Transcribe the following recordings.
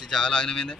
వచ్చి చాలా ఆగినమైంది.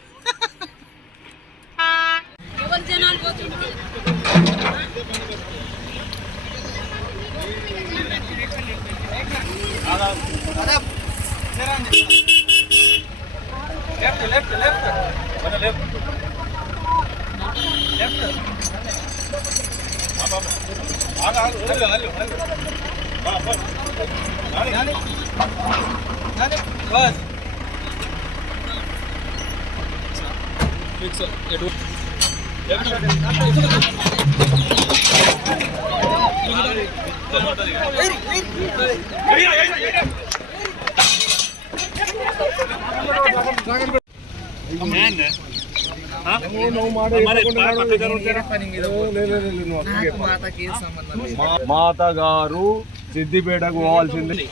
మాత గారు సిద్దిపేటకు పోవాల్సింది.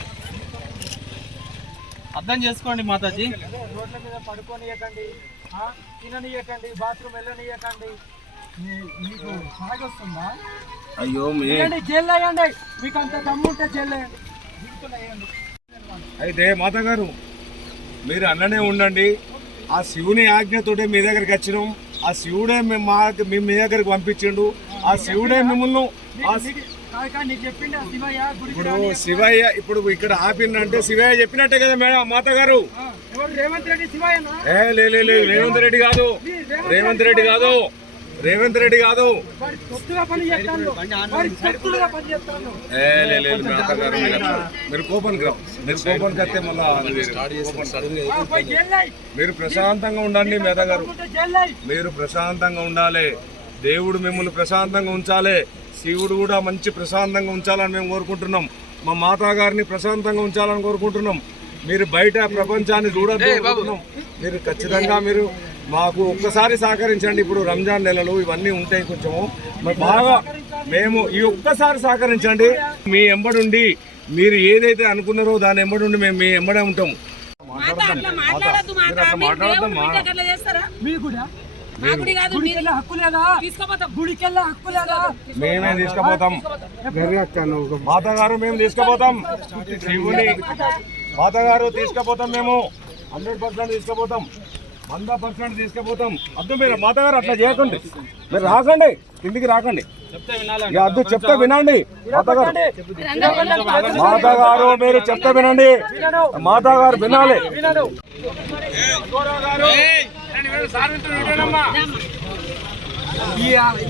అర్థం చేసుకోండి మాతాజీ. రోడ్ల మీద పడుకోనియకండి, తిననియకండి, బాత్రూమ్ వెళ్ళనియకండి. మీకు సాగి వస్తుందా? అయ్యో జైలు అయ్యండి, మీకు అంత దమ్ముంటే జైలు అయ్యండి. అయితే మాత గారు మీరు అన్ననే ఉండండి. ఆ శివుని ఆజ్ఞతోటే మీ దగ్గరికి వచ్చినాం. ఆ శివుడే మేము మీ దగ్గరికి పంపించిండు. ఆ శివుడే మిమ్మల్ని ఇప్పుడు శివయ్య ఇప్పుడు ఇక్కడ ఆపిందంటే శివయ్య చెప్పినట్టే కదా మేడం మాత గారు. రేవంత్ రెడ్డి శివయ్య రేవంత్ రెడ్డి కాదు, రేవంత్ రెడ్డి కాదు, రేవంత్ రెడ్డి కాదు. మాత గారు మీరు కోపానికి రావు. మీరు కోపానికి వస్తే మళ్ళా మీరు ప్రశాంతంగా ఉండండి. మేత గారు మీరు ప్రశాంతంగా ఉండాలి. దేవుడు మిమ్మల్ని ప్రశాంతంగా ఉంచాలి. శివుడు కూడా మంచి ప్రశాంతంగా ఉంచాలని మేము కోరుకుంటున్నాం. మా మాతా గారిని ప్రశాంతంగా ఉంచాలని కోరుకుంటున్నాం. మీరు బయట ప్రపంచాన్ని చూడొద్దు. మీరు ఖచ్చితంగా మీరు మాకు ఒక్కసారి సహకరించండి. ఇప్పుడు రంజాన్ నెలలు ఇవన్నీ ఉంటాయి, కొంచెం బాగా మేము ఈ ఒక్కసారి సహకరించండి. మీ ఎంబడుండి మీరు ఏదైతే అనుకున్నారో దాని ఎంబడుండి మేము మీ ఎంబడే ఉంటాము. మేమే తీసుకుపోతాం మాతా గారు, మేము తీసుకుపోతాం శివుని. మాతా గారు తీసుకుపోతాం, మేము 100% తీసుకుపోతాం, 100% తీసుకుపోతాం. అద్దు మీరు మాతా గారు అట్లా చేయకండి. మీరు రాకండి, కిందికి రాకండి. అద్దు చెప్తే వినండి మాతా గారు. మాతా గారు మీరు చెప్తే వినండి. మాతా గారు వినాలి.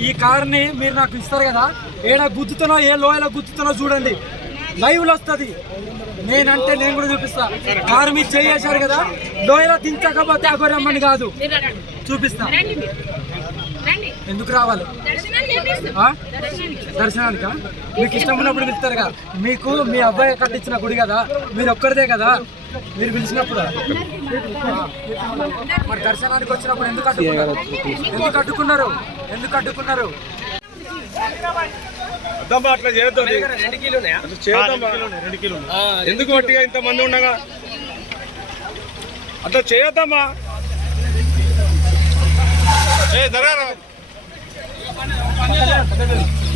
ఈ కార్ని మీరు నాకు ఇస్తారు కదా, ఏడా గుద్దుతున్నా ఏ లోయలో గుద్దుతున్నా చూడండి, లైవ్ లో వస్తుంది. నేనంటే నేను కూడా చూపిస్తా. కారు మీరు చేశారు కదా, లోయలో దించకపోతే అగోరమ్మని కాదు చూపిస్తా. ఎందుకు రావాలి దర్శనానికా? మీకు ఇష్టం ఉన్నప్పుడు పిలుస్తారు కదా. మీకు మీ అబ్బాయి కట్టించిన గుడి కదా, మీరు ఒక్కరిదే కదా మీరు పిలిచినప్పుడు. మరి దర్శనానికి వచ్చినప్పుడు ఎందుకు అడ్డుకున్నారు? ఎందుకు అడ్డుకున్నారు? అట్లా చేయొద్దు. ఎందుకు గట్టిగా ఇంతమంది ఉండగా అట్లా చేయొద్దమ్మా.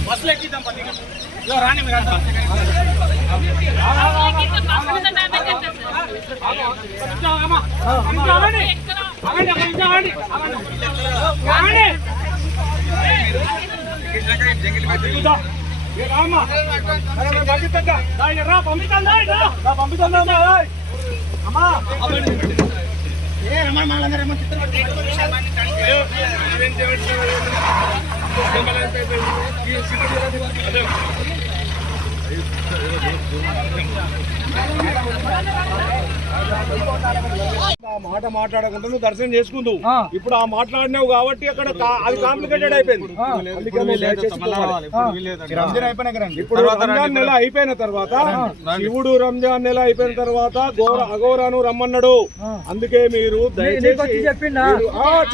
బస్సులు ఎక్కిద్దాం. ఆ మాట మాట్లాడకుండా నువ్వు దర్శనం చేసుకుందావు. ఇప్పుడు ఆ మాట్లాడినావు కాబట్టి అక్కడ అది కాంప్లికేటెడ్ అయిపోయింది. ఇప్పుడు రంజాన్ నెల అయిపోయిన తర్వాత, శివుడు రంజాన్ నెల అయిపోయిన తర్వాత అఘోరాను రమ్మన్నాడు. అందుకే మీరు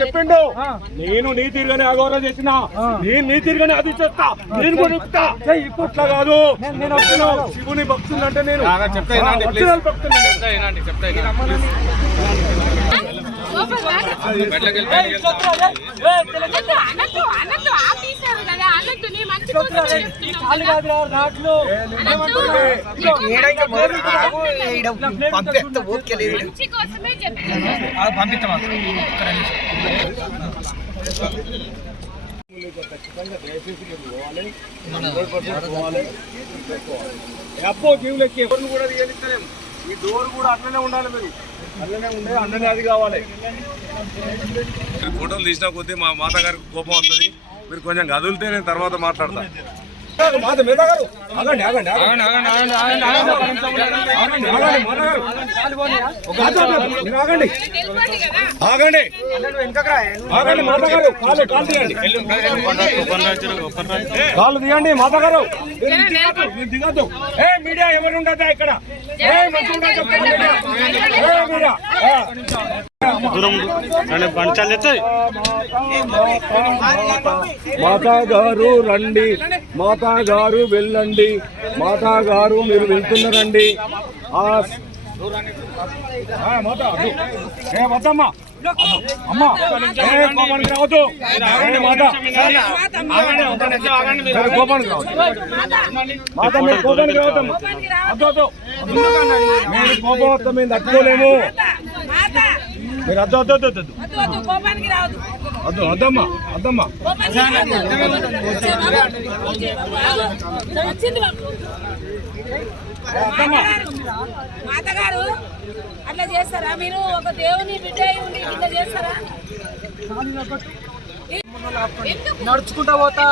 చెప్పిండు. నేను నీ తీరుగానే అఘోరా చేసిన, నేను నీ తీరుగానే అది చేస్తా, నేను కూడా చెప్తా. ఇట్లా కాదు, శివుని భక్తులు అంటే నేను భక్తులు. అన్నట్టు ఆఫీసర్ కదా, అన్నట్టు నీ మంచి తీసుకొచ్చిన కాళ్ళు కాదురా నాట్లు అప్పో జీవులెక్కి ఎవరిని కూడా తీయనిస్తలేము. ఈ డోర్ కూడా అట్లనే ఉండాలి, మీరు అట్లనే ఉండే అన్ననే అది కావాలి. ఫోటోలు తీసిన కొద్దీ మా మాత గారికి కోపం వస్తుంది. మీరు కొంచెం కదిలితే నేను తర్వాత మాట్లాడతా. ఆగండి కాళ్ళు తీయండి మాతగారు, దిగద్దు. మీడియా ఎవరు ఉండదా ఇక్కడ? మాతా గారు రండి, మాతా గారు వెళ్ళండి, మాతా గారు మీరు వెళ్తున్నారండి. వద్దమ్మా అమ్మా కోపానికి రావద్దు. మాత కోపానికి రావద్దు. మాత మీరు కోపానికి రావద్దమ్మా. అద్దొద్దు, మీరు కోపం వస్తే మేము తట్టుకోలేము. మీరు అద్దు అద్దు అద్దు అద్దు అద్దమ్మా అద్దమ్మా. మాతగారు అట్లా చేస్తారా? మీరు ఒక దేవుని బిడ్డ ఉండి ఇట్లా చేస్తారా? నడుచుకుంటా పోతా,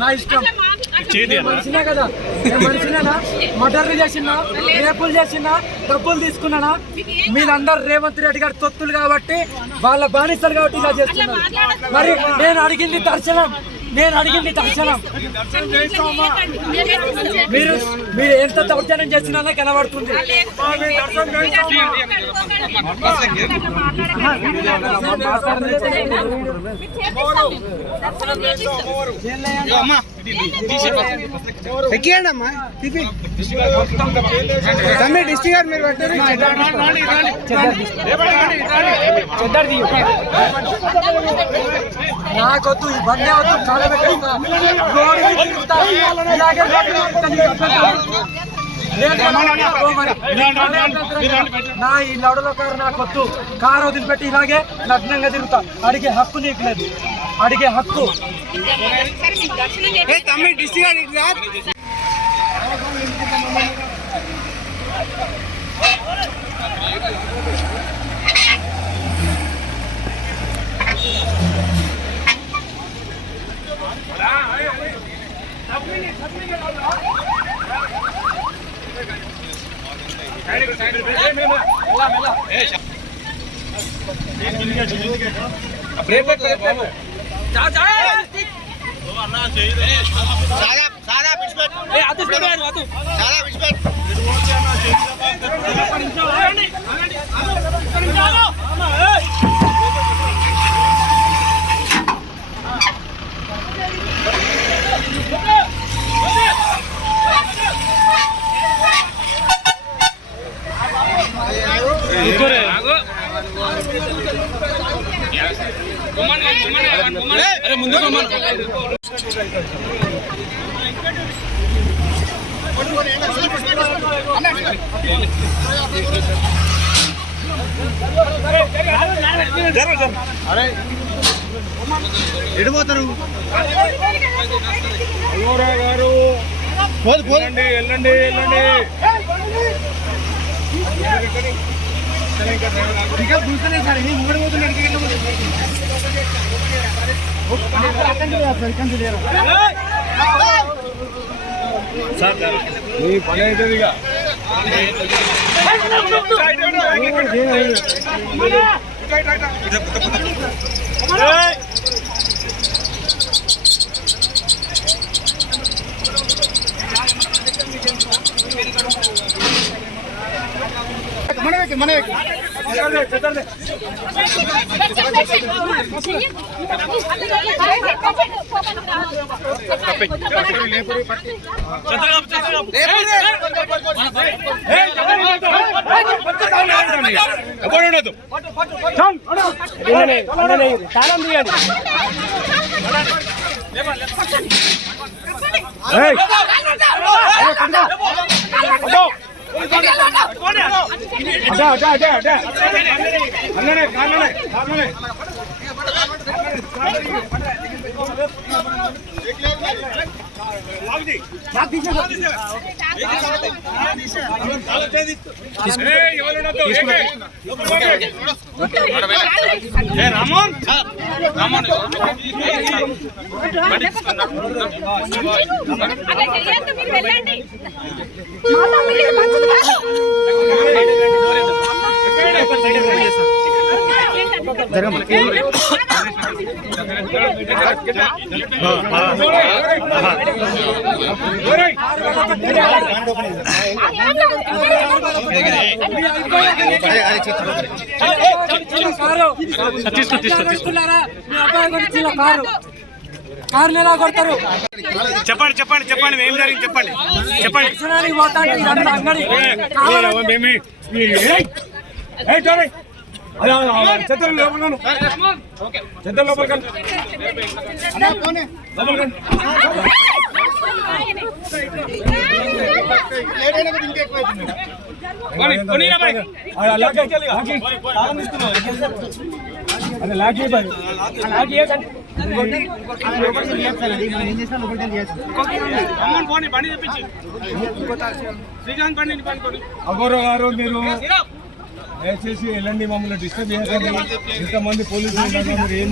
నా ఇష్టం. మనిషినే కదా, మనిషినేనా? మర్డర్లు చేసినా, రేపులు చేసినా, డబ్బులు తీసుకున్నానా? మీరందరు రేవంత్ రెడ్డి గారి తొత్తులు కాబట్టి, వాళ్ళ బానిసలు కాబట్టి ఇలా చేస్తున్నారు. మరి నేను అడిగింది దర్శనం, మీరు ఎంత దౌర్జన్యం చేసినా కనబడుతుంది. నాకొద్దు ఈ బండి వద్దు, కాలబెట్టేస్తా. నా ఈ లడలో కారు నాకొద్దు. కారు వదిలిపెట్టి ఇలాగే నగ్నంగా తిరుగుతా. అడిగే హక్కు నీకు లేదు, అడిగే హక్కు. ఎడిపోతారు అయ్యోరా గారు, వెళ్ళండి వెళ్ళండి వెళ్ళండి. నీ పని అవుతుందిగా. తాళం తీయండి. కారు ఎలా కొడతారు? చెప్పండి చెప్పండి చెప్పండి ఏం జరిగింది చెప్పండి చెప్పండి. అగౌరవ గారు మీరు దయచేసి వెళ్ళండి, మమ్మల్ని డిస్టర్బ్ చేయకండి. ఇంతమంది పోలీసులు ఉన్నారు, మీరు ఏం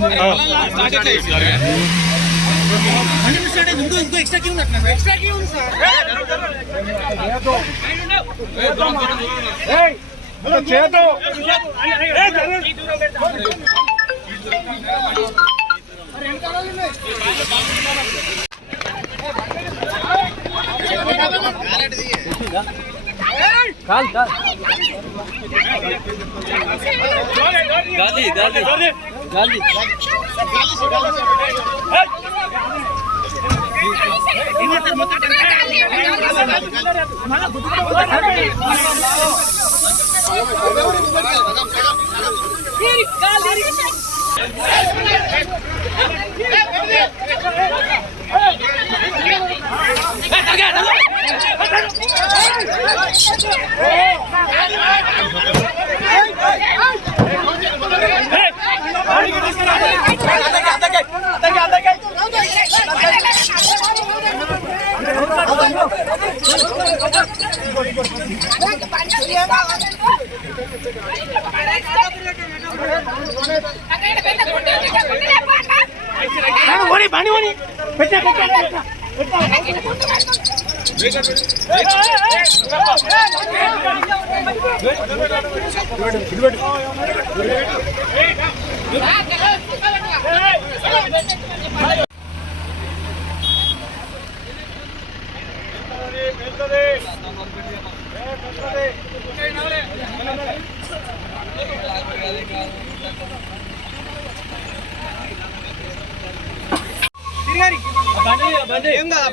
చేతో కాల్ కాల్ గాలి గాలి గాలి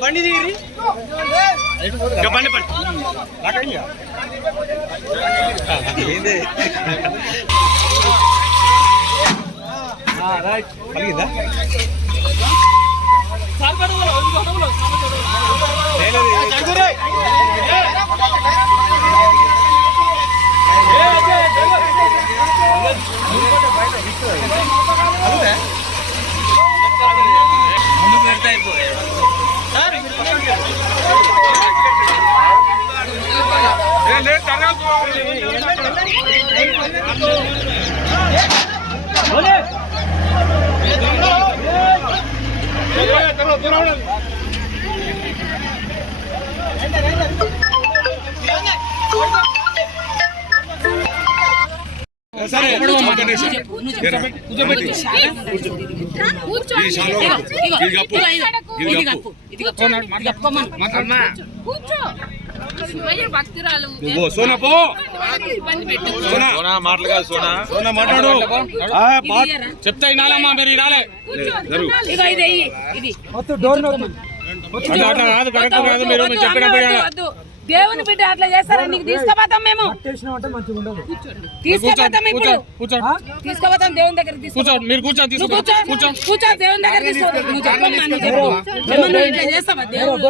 బండి దిగి బండి కలిగిందా చెప్తా వినాలమ్మా, మీరు వినాలే. డోర్ కాదు, కరెక్ట్ కాదు. మీరు చెప్పినప్పుడు దేవుని బిడ్డ అట్లా చేస్తారా? నీకు తీసుకుపోతాం మేము, చేసినామంటే మంచిగా ఉండదు. తీసుకుపోతాం ఇప్పుడు, కూర్చోండి తీసుకుపోతాం దేవుని దగ్గరికి. కూర్చోండి మీరు కూర్చోండి నువ్వు కూర్చో దేవుని దగ్గర తీసుకుపో. నువ్వు చెప్పమ్మా, నువ్వు చెప్పు. అమ్మ, నువ్వు ఇట్లా చేస్తావా? దేవుడు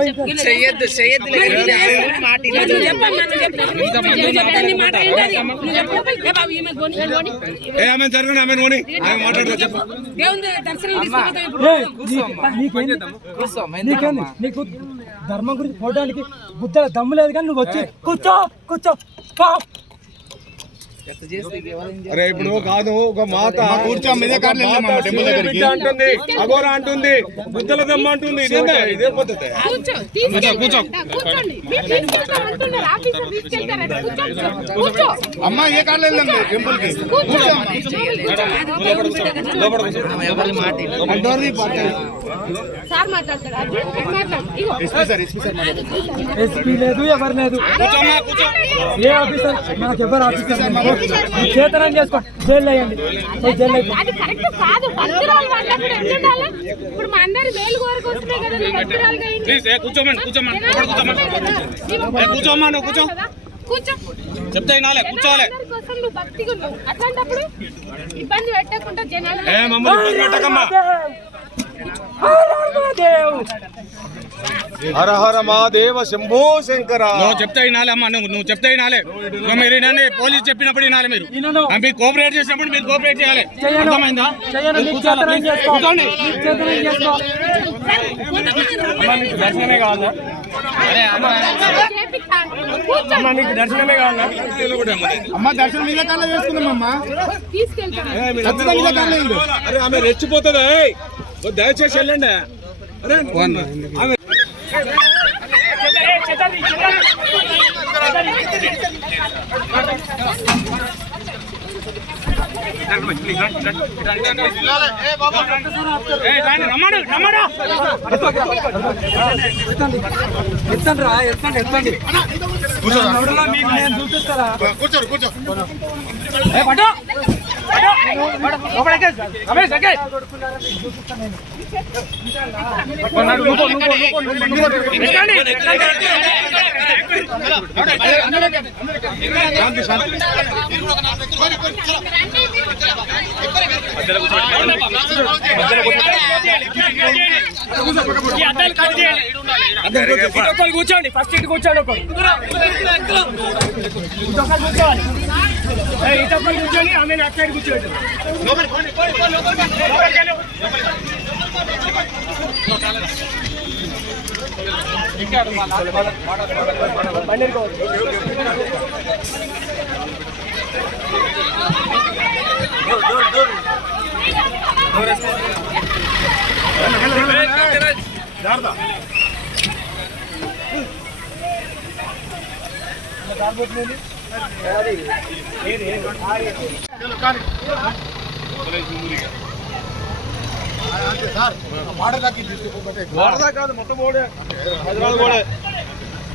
చెయ్యొద్దు చెప్పమ్మా, నువ్వు చెప్పు. నువ్వు చెప్తే నీ మాట ఏంటది? నువ్వు చెప్పు. ఏ బాబు, ఈమె గోని దేవుని దర్శనం తీసుకుపోతాం ఇప్పుడు. నీకేంది? నీకు ధర్మం గురించి పోవడానికి బుద్ధ దమ్ము లేదు కానీ నువ్వు వచ్చి కూర్చో కూర్చో పో. అరే ఇప్పుడు కాదు, ఒక మాత బిడ్డ అంటుంది, అఘోర అంటుంది, బుద్ధల దమ్మ అంటుంది. ఇదే పద్ధతి. అమ్మా ఏ కార్లో వెళ్దాం టెంపుల్ కి ఎస్పీ లేదు, ఎవరు లేదు, ఏ ఆఫీసర్ నాకు ఎవరు ఆఫీసర్ చేతనం చేసుకో, జైలు వేయండి, జైలు అయిపో. అది కరెక్ట్ కాదు. భక్తురాలు వాళ్ళప్పుడు ఎట్లా ఉండాలి? ఇప్పుడు మా అందరి మేలు కోరిక వస్తున్నాయి కదా, నువ్వు భక్తురాలుగా ఏంటి? కూర్చో. చెప్తే వినాలే, కూర్చోవాలి. అందరి కోసం నువ్వు భక్తిగా ఉన్నావు. అట్లాంటప్పుడు ఇబ్బంది పెట్టకుండా జనాలు హర హర మహాదేవ శంభో శంకర. నువ్వు చెప్తే వినాలి అమ్మా, నువ్వు చెప్తే వినాలి. మీరు వినండి, పోలీసు చెప్పినప్పుడు వినాలి. మీరు మీరు కోఆపరేట్ చేసినప్పుడు మీరు కోఆపరేట్ చేయాలి. అర్థమైందా? కూర్చోండి. దర్శనమే కావాలా? నీకు దర్శనమే కావాలా? అమ్మ దర్శనం మీద కాళ్ళ వేసుకుందాం అమ్మా. తీసుకెళ్తాను. అరే ఆమె రెచ్చిపోతుంది, దయచేసి వెళ్ళండి. అరే ఆమె ఎత్తండి రా, ఎత్తండి ఎత్తండి. మీకు నేను చూపిస్తారా? కూర్చోరు కూర్చో. కూర్చోండి, ఫస్ట్ ఇటు కూర్చోండి. ఇటొక్కరు కూర్చొని ఆమె అటు సైడ్ కూర్చోండి.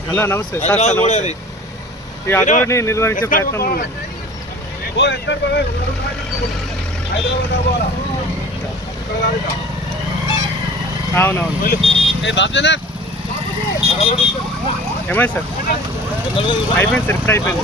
అన్న నమస్తే సార్. ఈ అగోరిని నిర్వహించే ప్రయత్నం అవునవును. ఏమైంది సార్? అయిపోయింది సార్, ఇప్పుడు అయిపోయింది.